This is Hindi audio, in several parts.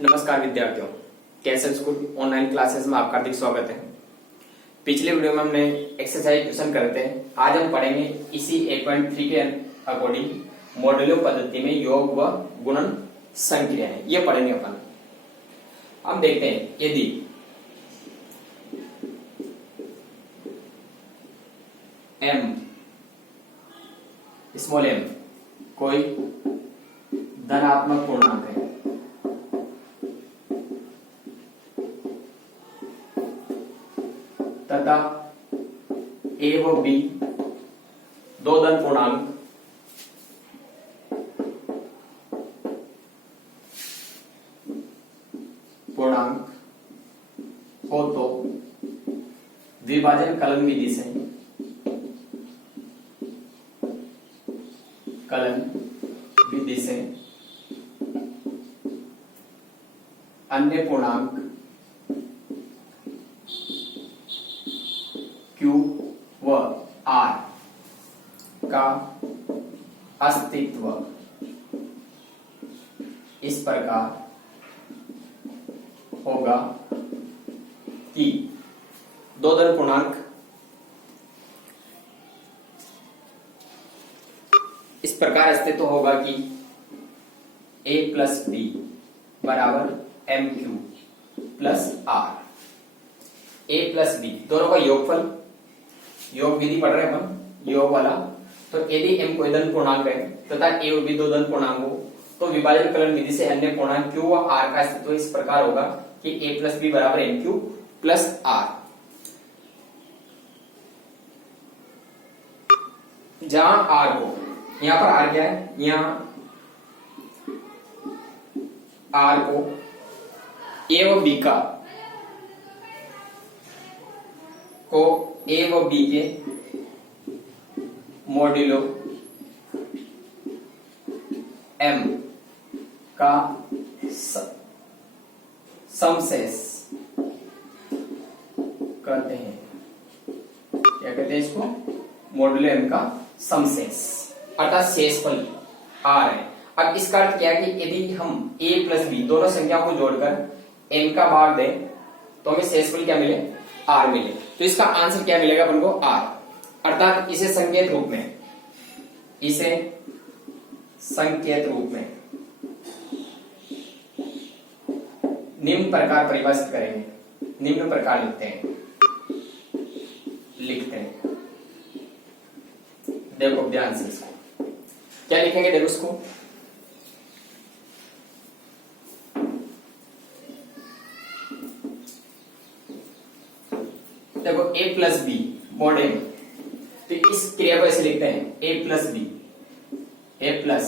नमस्कार विद्यार्थियों, कैसे स्कूल ऑनलाइन क्लासेस में आपका हार्दिक स्वागत है। पिछले वीडियो में हमने एक्सरसाइज क्वेश्चन करते हैं। आज हम पढ़ेंगे इसी 8.3 के अकॉर्डिंग मॉड्यूलो पद्धति में योग व गुणन संक्रियाएं, ये पढ़ेंगे अपन। हम देखते हैं, यदि m स्मॉल m कोई धनात्मक पूर्णांक है तथा a व b दो धन पूर्णांक हो तो विभाजन कलन विधि से अन्य पूर्णांक Q व R का अस्तित्व इस प्रकार होगा कि दो धन पूर्णांक इस प्रकार अस्तित्व होगा कि a प्लस b बराबर mq plus r। a plus b दोनों का योगफल, योग विधि पढ़ रहे हैं अपन, योग वाला। तो यदि m कोई धन पूर्णांक है तथा a और b दो धन पूर्णांक हो तो विभाजन कलन विधि से अन्य पूर्णांक q व r का अस्तित्व इस प्रकार होगा कि a प्लस b बराबर mq प्लस r। जहां r को, यहां पर r क्या है, यहां r को a व b के मॉड्यूलो m का समशेष कहते हैं। क्या कहते हैं इसको? मॉड्यूलो m का समशेष अर्थात शेषफल r है। अब इसका अर्थ क्या है कि यदि हम a प्लस b दोनों संख्याओं को जोड़कर m का भाग दें तो हमें शेषफल क्या मिले? r मिले। तो इसका आंसर क्या मिलेगा अपन को? r। अर्थात इसे संकेत रूप में निम्न प्रकार परिभाषित करेंगे, निम्न प्रकार लिखते हैं। देखो ध्यान से इसको क्या लिखेंगे, देखो इसको देखो a plus B mod m। तो इस क्रिया को ऐसे लिखते हैं a plus B, a plus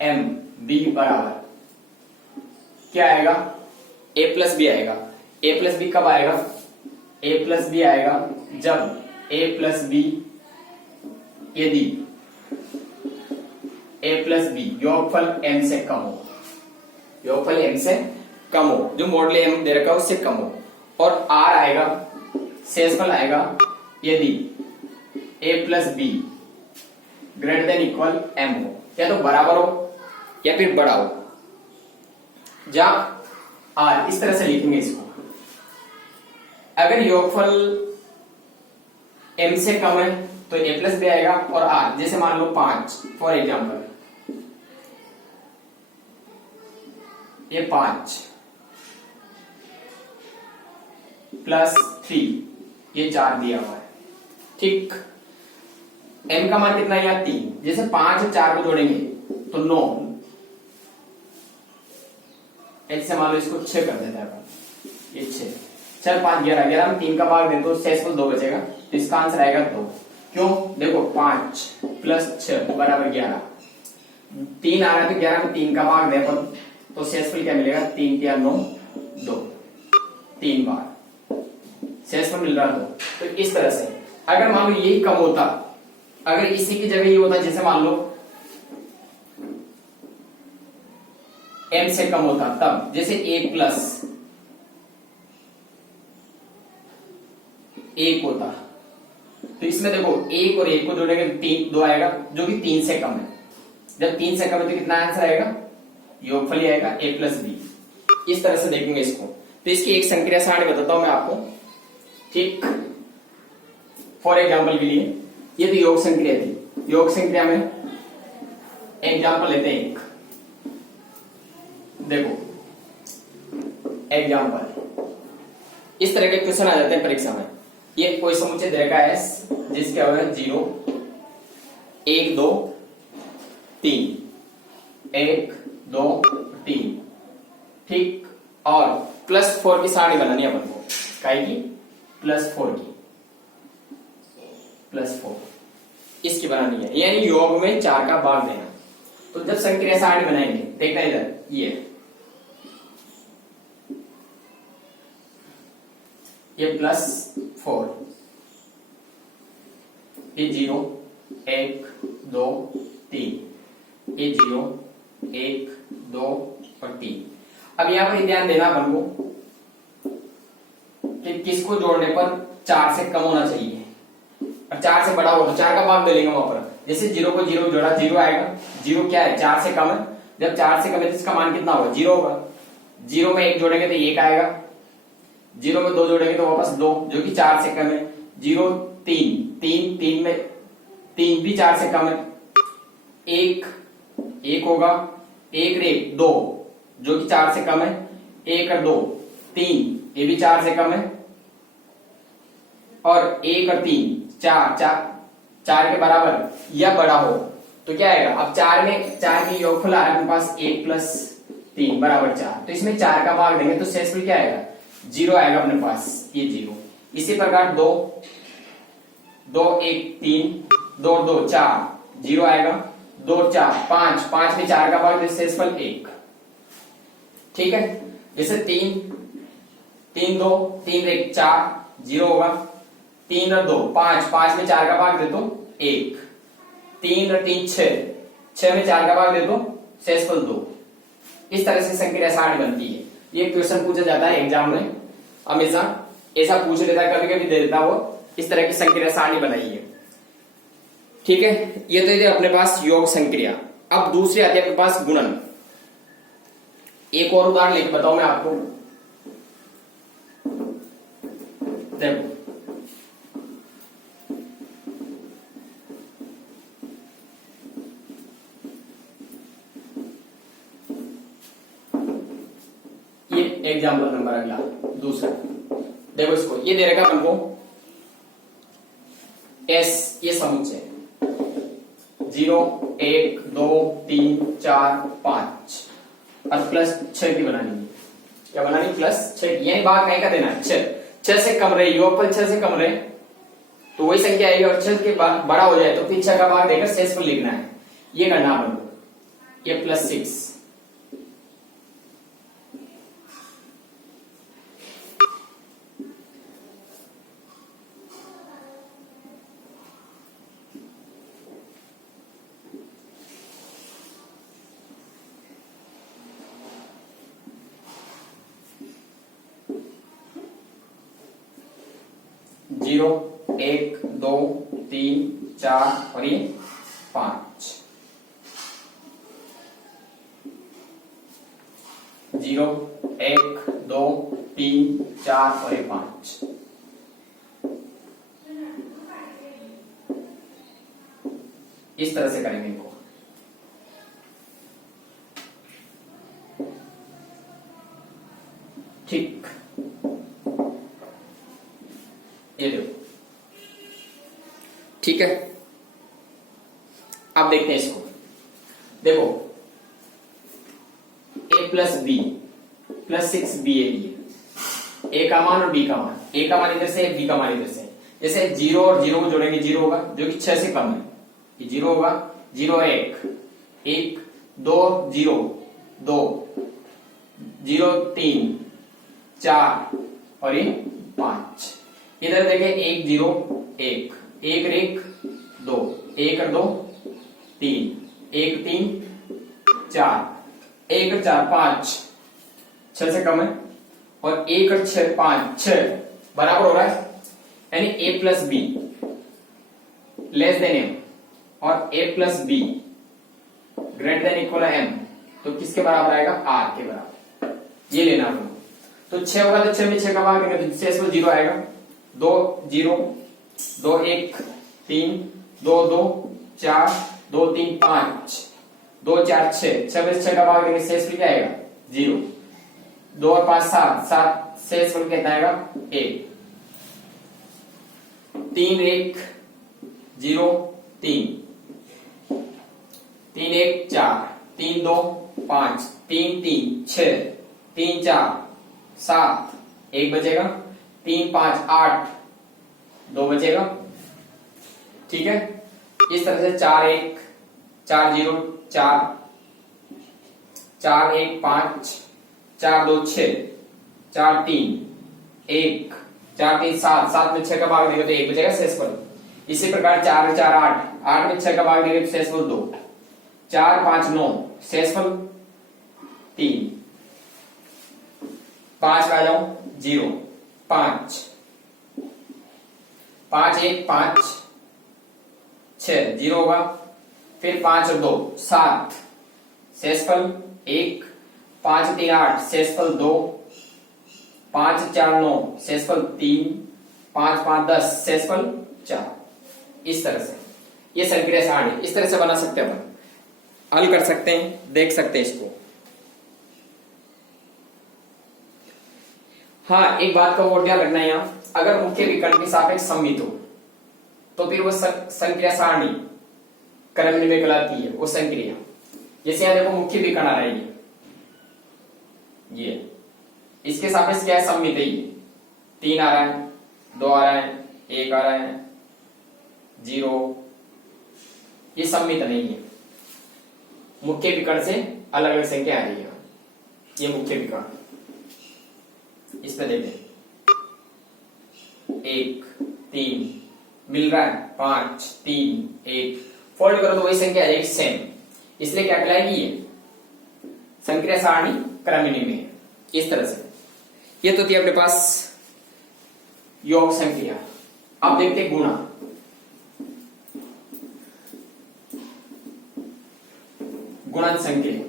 m b बराबर क्या आएगा? a प्लस बी आएगा। a प्लस बी कब आएगा? a प्लस बी आएगा जब a प्लस बी यदि a प्लस बी योगफल m से कम हो, योगफल m से कम हो, जो मॉडल m दे रखा है उससे कम हो। और r आएगा, शेषफल आएगा यदि a plus be greater than equal m हो, या तो बराबर हो या फिर बड़ा हो। जहां r इस तरह से लिखेंगे इसको, अगर योगफल m से कम है तो a प्लस बी आएगा और r जैसे मान लो 5 फॉर एग्जाम्पल, ये 5 प्लस 3 ये 4 दिया हुआ है, ठीक। m का मान कितना है? यहाँ 3। जैसे 5 और 4 को जोड़ेंगे तो 9, ऐसे मान लो इसको 6 कर देते हैं अपन, ये 6 4 5 11, 11 में 3 का भाग दें तो शेषफल 2 बचेगा। तो इसका आंसर आएगा 2। क्यों? देखो 5 प्लस 6 बराबर 11, 3 आ रहा है तो 11 में 3 का भाग दें अपन तो शेषफल क्या मिलेगा? 3 या 9 2, 3 बार शेषफल मिल रहा है। तो इस तरह से अगर मान लो यही कम होता, अगर इसी की जगह ये होता, जैसे मान लो m से कम होता, तब जैसे a प्लस 1 होता, तो इसमें देखो 1 और 1 को जोड़ेंगे तो 3 2 आएगा, जो कि 3 से कम है। जब 3 से कम है तो कितना आंसर आएगा? योगफल ही आएगा a प्लस बी। इस तरह से देखेंगे इसको। तो इसकी एक संक्रिया सारणी बताता हूं मैं आपको, ठीक। फॉर एग्जाम्पल के लिए ये तो योग संक्रिया थी, योग संक्रिया में एग्जाम्पल लेते हैं एक। देखो एग्जाम्पल, इस तरह के क्वेश्चन आ जाते हैं परीक्षा में। ये कोई समुच्चय दे रखा है एस, जिसके अवयव 0 1 2 3, 1 2 3, ठीक। और +4 की सारणी बनानी है अपन को, काय की +4 की, +4 इसकी बनानी है, यानी योग में 4 का भाग देना। तो जब संक्रिया सारणी बनाएंगे, देखना इधर, ये +4, ये 0 1 2 3, ये 0 1 2 और 3। अब यहां पर ध्यान देना अपन को कि किसको जोड़ने पर 4 से कम होना चाहिए और 4 से बड़ा हो तो 4 का भाग दे लेंगे वहां पर। जैसे 0 को 0 जोड़ा 0 आएगा, 0 क्या है 4 से कम है, जब 4 से कम है तो इसका मान कितना होगा 0 होगा। 0 में 1 जोड़ेंगे तो 1 आएगा, 0 में 2 जोड़ेंगे तो वापस 2, जो कि 4 से कम है। 0 3 3 3 में 3 भी 4 से कम है, 1 होगा, 1 रे 2 जो कि 4 से कम है, 1 और 2 3, ये भी 4 से कम है, और 1 और 3 4 के बराबर या बड़ा हो तो क्या आएगा। अब 4 में 4 की योगफल आ रहा है अपने पास 1 + 3 बराबर 4, तो इसमें 4 का भाग देंगे तो शेषफल क्या आएगा 0 आएगा अपने पास, ये 0। इसी प्रकार 2 2 1 3 2 2 4 0 आएगा, 2 4 5 5 में 4 का भाग दे शेषफल 1, ठीक है। जैसे 3 3 2 3 1 4 0 होगा, 3 और 2 5 5 में 4 का भाग दे दो 1, 3 और 3 6 में 4 का भाग दे दो शेषफल 2। इस तरह से संक्रिया सारणी बनती है। ये क्वेश्चन पूछा जाता है एग्जाम में, हमेशा ऐसा पूछ लेता है, कभी कभी दे देता वो, इस तरह की संक्रिया सारणी बनाइए, ठीक है। ये तो इधर अपने पास योग संक्रिया। अब दूसरी आती है अपने पास गुणन। एक और उदाहरण लेके बताऊं मैं आपको, देखो ये एग्जाम्पल नंबर अगला दूसरा, देखो इसको, ये दे रखा हमको एस, ये समुच्चय 0 1 2 3 4 5 और +6 की बनानी है। क्या बनानी +6 की, यानी भाग नहीं का देना है 6 से कम रहे, योगफल 6 से कम रहे तो वही संख्या आएगी, और 6 के बाद बड़ा हो जाए तो फिर 6 का भाग देकर शेषफल लिखना है। ये करना अपन को, ये +6 0 1 2 3 4 और ये 5, 0 1 2 3 4 और ये 5। इस तरह से करेंगे इनको, ठीक। ये देखो, ठीक है। अब देखते हैं इसको, देखो a + b +6b ए का मान और b का मान, a का मान इधर से b का मान इधर से। जैसे 0 और 0 को जोड़ेंगे 0 होगा, जो कि 6 से कम है, ये 0 होगा, 0 1 1 2 0 2 0 3 4 और ये 5। इधर देखें 1 0 1 1 और 1 2 1 और 2 3 1 3 4 1 और 4 5, 6 से कम है, और 1 और 6 5 6 बराबर हो रहा है, यानी a + b less than m और a + b greater than equal m, तो किसके बराबर आएगा r के बराबर। ये लेना आपको। तो 6 होगा तो 6 में 6 का भाग देंगे तो शेषफल 0 आएगा। 2 0 2 1 3 2 2 4 2 3 5 2 4 6 6 में 6 का भाग देंगे शेषफल क्या आएगा 0। 2 और 5 7 7 शेषफल कितना आएगा 1। 3 1 0 3 3 1 4 3 2 5 3 3 6 3 4 7 1 बचेगा 3 5 8 2 बचेगा। ठीक है, इस तरह से 4 1 4 0 4 4 1 5 4 2 6 4 3 1 4 3 7 7 में 6 का भाग देंगे तो 1 बचेगा शेषफल। इसी प्रकार 4 4 8 8 में 6 का भाग देंगे तो शेषफल 2। 4 5 9 शेषफल 3। 5 में आ जाओ 0 5 5 1 5 6 0 होगा। फिर 5 और 2 7 शेषफल 1। 5 3 8 शेषफल 2। 5 4 9 शेषफल 3। 5 5 10 शेषफल 4। इस तरह से ये संक्रिया सारणी इस तरह से बना सकते हैं, अपन हल कर सकते हैं, देख सकते हैं इसको। हाँ, एक बात का और ध्यान रखना है यहाँ, अगर मुख्य विकर्ण के सापेक्ष सममित हो तो फिर वो संक्रिया सारणी क्रम में कहलाती है वो संक्रिया। जैसे यहाँ देखो मुख्य विकर्ण आ रहा है ये इसके सापेक्ष क्या है सममित है, ये 3 आ रहा है 2 आ रहा है 1 आ रहा है 0, ये सममित नहीं है। मुख्य विकर्ण से अलग अलग संख्या आ रही है, ये मुख्य विकर्ण। इस पे देखें 1 3 मिल रहा है 5 3 1 फोल्ड करो तो वही संख्या एक सेम, इसलिए क्या कहलाएगी ये संक्रिया सारणी क्रमिणी में। इस तरह से ये तो थी अपने पास योग संक्रिया। अब देखते गुणा। गुणन संक्रिया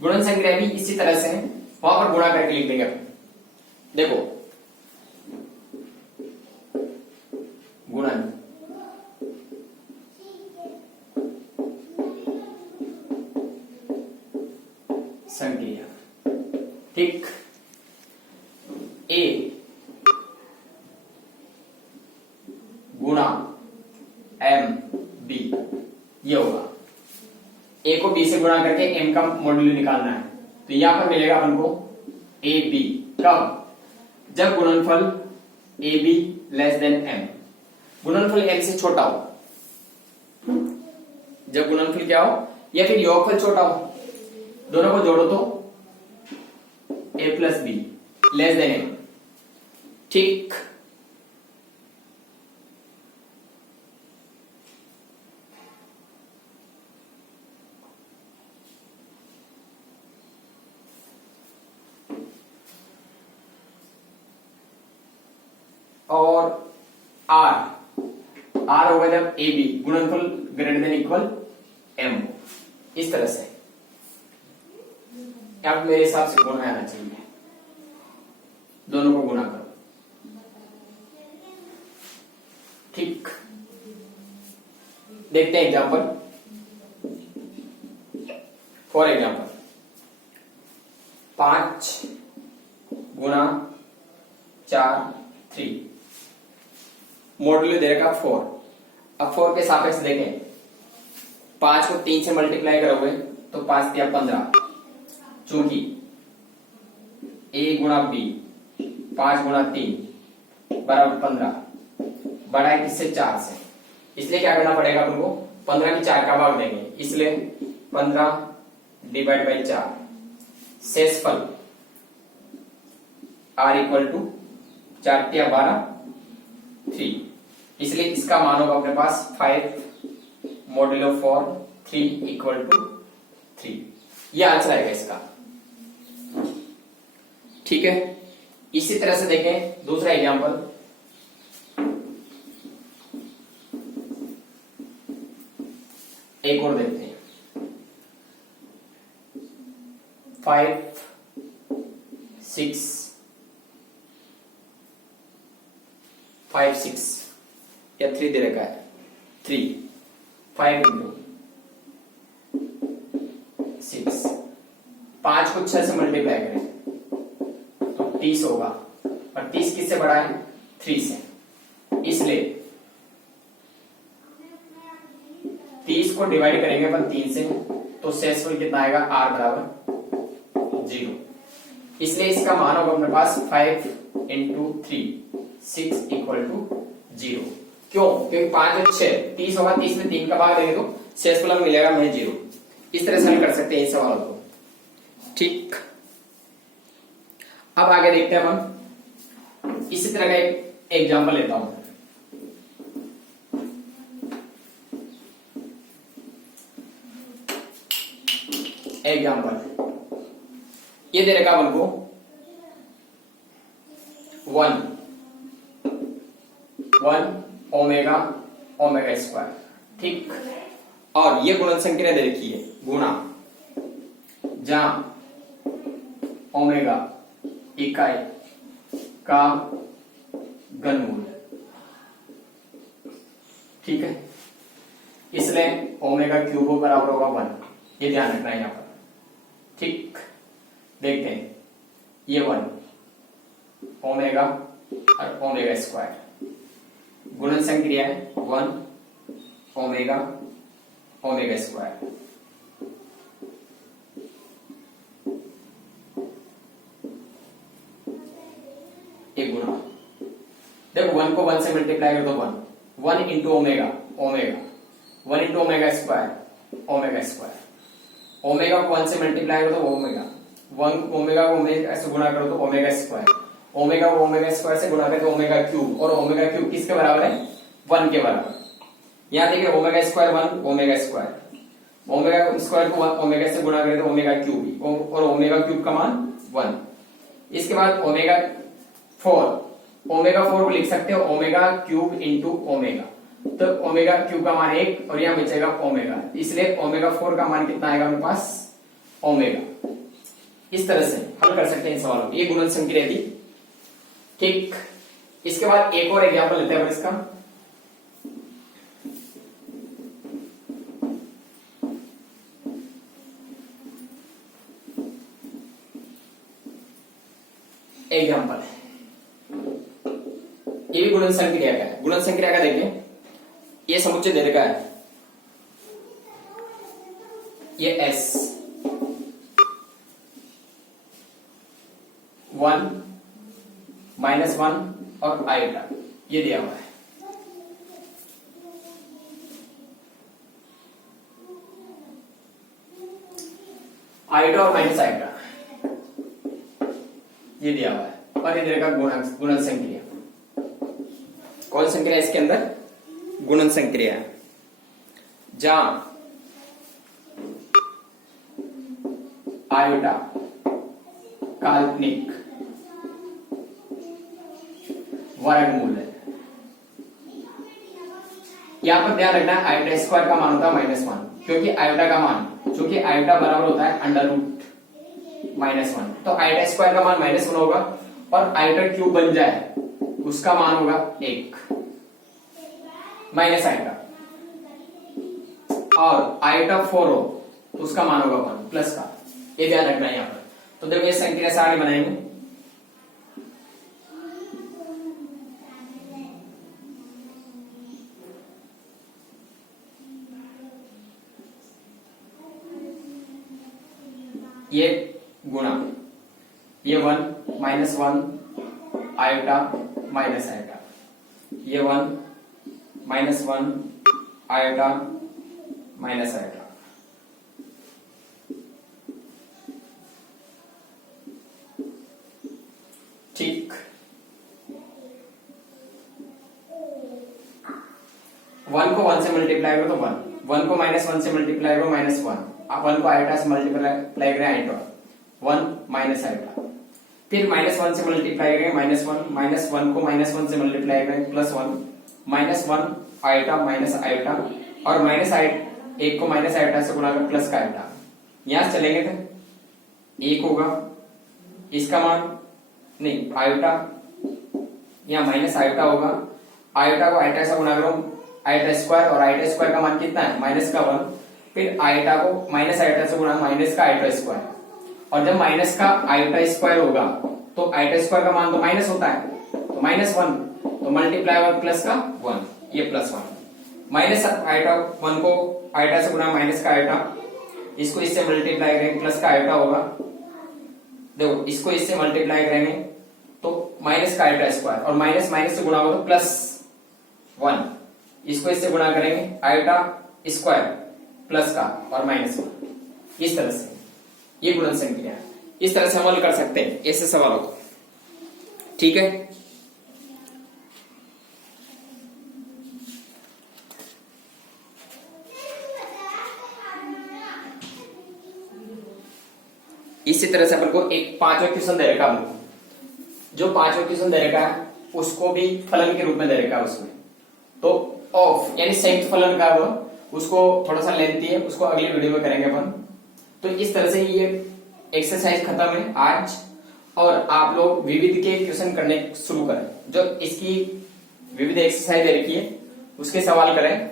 गुणन संक्रिया भी इसी तरह से है, वहां पर गुणा करके लिख देंगे अपन। देखो गुणन संक्रिया, ठीक। ए गुणा एम बी ये होगा। ए को बी से गुणा करके एम का मॉड्यूलो निकालना है, तो यहां पर मिलेगा अपन को ए बी। कब? जब गुणनफल A B less than M, गुणनफल एम से छोटा हो। जब गुणनफल क्या हो या फिर योगफल छोटा हो, दोनों को जोड़ो तो A plus B less than M, ठीक। और आर आर होगा जब ए बी गुणनफल ग्रेटर देन इक्वल एम हो। इस तरह से अब मेरे हिसाब से गुणा आना चाहिए, दोनों को गुणा करो, ठीक। देखते हैं एग्जांपल। फॉर एग्जांपल 5 गुणा 4 3, मॉड्यूलो दे रखा 4। अब 4 के सापेक्ष देखें, 5 को 3 से मल्टीप्लाई करोगे तो 5 दिया 15, चूंकि a गुणा b 5 गुणा 3 बराबर 15, बड़ा है किससे 4 से, इसलिए क्या करना पड़ेगा अपन को 15 की 4 का भाग देंगे, इसलिए 15 डिवाइड बाई 4। शेषफल r इक्वल टू 4 या 12 3, इसलिए इसका मान होगा अपने पास 5 मॉड्यूलो 4 3 इक्वल टू 3। यह आंसर आएगा इसका, ठीक है। इसी तरह से देखें दूसरा एग्जांपल 6 5 6 या 3 दे रखा है 3 5 इंटू 6 5 को 6 से मल्टीप्लाई करें तो 30 होगा और 30 किससे बड़ा है 3 से, इसलिए 30 को डिवाइड करेंगे अपन 3 से तो शेषफल कितना आएगा r बराबर 0। इसलिए इसका मान होगा अपने पास 5 इंटू 3 6 इक्वल टू 0। क्यों? क्योंकि 5 और 6 30 होगा, 30 में 3 का भाग देंगे तो शेषफल हमें मिलेगा हमें 0। इस तरह से हल कर सकते हैं इस सवाल को। ठीक, अब आगे देखते हैं अपन इसी तरह का एक एग्जाम्पल लेता हूं। एग्जाम्पल ये दे रखा अपन को 1 ओमेगा ओमेगा स्क्वायर। ठीक, और ये गुणन संख्या दे रखी है गुणा, जहां ओमेगा इकाई का घनमूल। ठीक है, इसलिए ओमेगा क्यूब बराबर होगा 1, ये ध्यान रखना है यहां पर। ठीक, देखते हैं ये 1 ओमेगा और ओमेगा स्क्वायर गुणन संक्रिया है 1 ओमेगा ओमेगा स्क्वायर। एक गुणा, देखो 1 को 1 से मल्टीप्लाई कर दो 1 into omega omega 1 into omega square omega को 1 से मल्टीप्लाई कर दो ओमेगा 1 ओमेगा को ओमेगा से गुणा करो तो ओमेगा स्क्वायर, ओमेगा को ओमेगा स्क्वायर से गुणा करो तो ओमेगा क्यूब, और ओमेगा क्यूब किसके बराबर है 1 के बराबर। यहां देखिए ओमेगा स्क्वायर 1 ओमेगा स्क्वायर को ओमेगा से गुणा करें तो ओमेगा क्यूब, और ओमेगा क्यूब का मान 1। इसके बाद ओमेगा 4 को लिख सकते हो ओमेगा क्यूब इंटू ओमेगा, तो ओमेगा क्यूब का मान 1 और यहां बचेगा ओमेगा, इसलिए ओमेगा 4 का मान कितना आएगा मेरे पास ओमेगा। इस तरह से हल कर सकते हैं इस सवाल को, ये गुणन संक्रिया थी। ठीक, इसके बाद एक और एग्जांपल लेते हैं इसका। एग्जांपल ये भी गुणन संक्रिया का है। गुणन संक्रिया का देखें, ये समुच्चय दे रखा है, ये S 1 -1 और आइटा ये दिया हुआ है। आइटा और माइनस आइटा ये दिया हुआ है, और ये दे रखा गुणन संक्रिया। कौन संक्रिया है इसके अंदर? गुणन संक्रिया, जहां आयोटा काल्पनिक वर्गमूल है। यहां पर ध्यान रखना है आयोटा स्क्वायर का मान होता है -1, क्योंकि आयोटा का मान, चूंकि आयोटा बराबर होता है √-1, तो आयोटा स्क्वायर का मान -1 होगा, और आयोटा क्यूब बन जाए उसका मान होगा 1 माइनस आयोटा, और आयोटा 4 हो तो उसका मान होगा 1 प्लस का। ये ध्यान रखना है यहां पर। तो देखो ये संक्रिया से आगे बनाएंगे। ये गुणा, ये 1 -1 आयोटा माइनस आयोटा, ये 1 -1 आयोटा माइनस आयोटा। ठीक, 1 को 1 से मल्टीप्लाई करो तो 1 को -1 से मल्टीप्लाई करो -1, आप 1 को आयोटा से मल्टीप्लाई करें आयोटा 1 माइनस आयोटा, फिर -1 से मल्टीप्लाई करें -1 को -1 से मल्टीप्लाई करें +1 -1 आयोटा माइनस आयोटा, और माइनस एक को माइनस आयोटा से गुणा कर प्लस का आयोटा। यहां से चलेंगे तो 1 होगा इसका मान नहीं आयोटा, यहाँ माइनस आयोटा होगा, आयोटा को आयोटा से गुणा करो आयोटा स्क्वायर, और आयोटा स्क्वायर का मान कितना है माइनस का 1, फिर आयोटा को माइनस आयोटा से गुणा माइनस का आयोटा स्क्वायर, और जब माइनस का आयोटा स्क्वायर होगा तो आयोटा स्क्वायर का मान तो माइनस होता है, तो -1, तो मल्टीप्लाई और प्लस का 1, ये +1, माइनस आयोटा 1 को आयोटा से गुणा माइनस का आयोटा, इसको इससे मल्टीप्लाई करेंगे प्लस का आयोटा होगा, देखो इसको इससे मल्टीप्लाई करेंगे तो माइनस का आयोटा स्क्वायर, और माइनस माइनस से गुणा होगा तो +1, इसको इससे गुणा करेंगे आयोटा स्क्वायर प्लस का और -1, इस तरह से ये गुणन संक्रिया, इस तरह से हम हल कर सकते हैं ऐसे सवालों को। ठीक है, इसी तरह से अपन को एक 5वां क्वेश्चन दे रखा है, जो 5वां क्वेश्चन दे रखा है उसको भी फलन के रूप में दे रखा है उसमें, तो ऑफ यानी संयुक्त फलन का वो उसको थोड़ा सा लेंथी है, उसको अगली वीडियो में करेंगे अपन। तो इस तरह से ये एक्सरसाइज खत्म है आज, और आप लोग विविध के क्वेश्चन करने शुरू करें, जो इसकी विविध एक्सरसाइज दे रखी है उसके सवाल करें,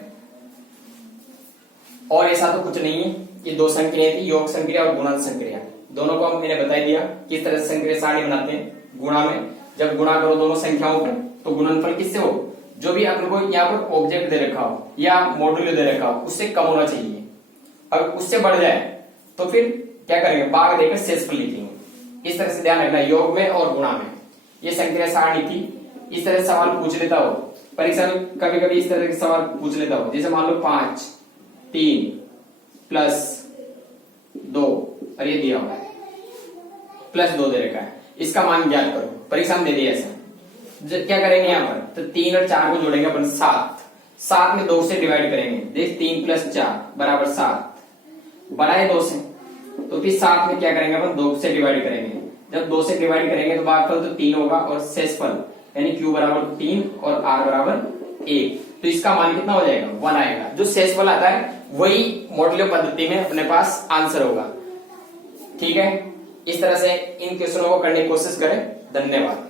और ऐसा तो कुछ नहीं है, ये 2 संक्रिया थी, योग संक्रिया और गुणन संक्रिया, दोनों को मैंने बता दिया किस तरह से संक्रिया सारणी बनाते हैं गुणा में, जब गुणा करो दोनों संख्याओं को तो गुणनफल किससे हो, जो भी अपन को यहाँ पर ऑब्जेक्ट दे रखा हो या मॉड्यूल दे रखा हो उससे कम होना चाहिए, अगर उससे बढ़ जाए तो फिर क्या करेंगे, भाग देकर शेषफल लिखेंगे। इस तरह से ध्यान रखना योग में और गुणा में, ये संक्रिया सारणी थी। इस तरह से सवाल पूछ लेता हो परीक्षा में, कभी कभी इस तरह के सवाल पूछ लेता हो, जैसे मान लो 5 3 + 2 और ये दिया हुआ है +2 दे रखा है, इसका मान ज्ञात करो, परीक्षा में दे दिया ऐसा। क्या करेंगे यहाँ पर, तो 3 और 4 को जोड़ेंगे अपन 7 में 2 से डिवाइड करेंगे, देख 3 + 4 = 7, बड़ा है 2 से, तो फिर 7 में क्या करेंगे अपन 2 से डिवाइड करेंगे, जब 2 से डिवाइड करेंगे तो भागफल तो 3 होगा, और शेषफल यानी Q = 3 और R = 1, तो इसका मान कितना हो जाएगा 1 आएगा। जो शेषफल आता है वही मॉडुलो पद्धति में अपने पास आंसर होगा। ठीक है, इस तरह से इन क्वेश्चनों को करने की कोशिश करें। धन्यवाद।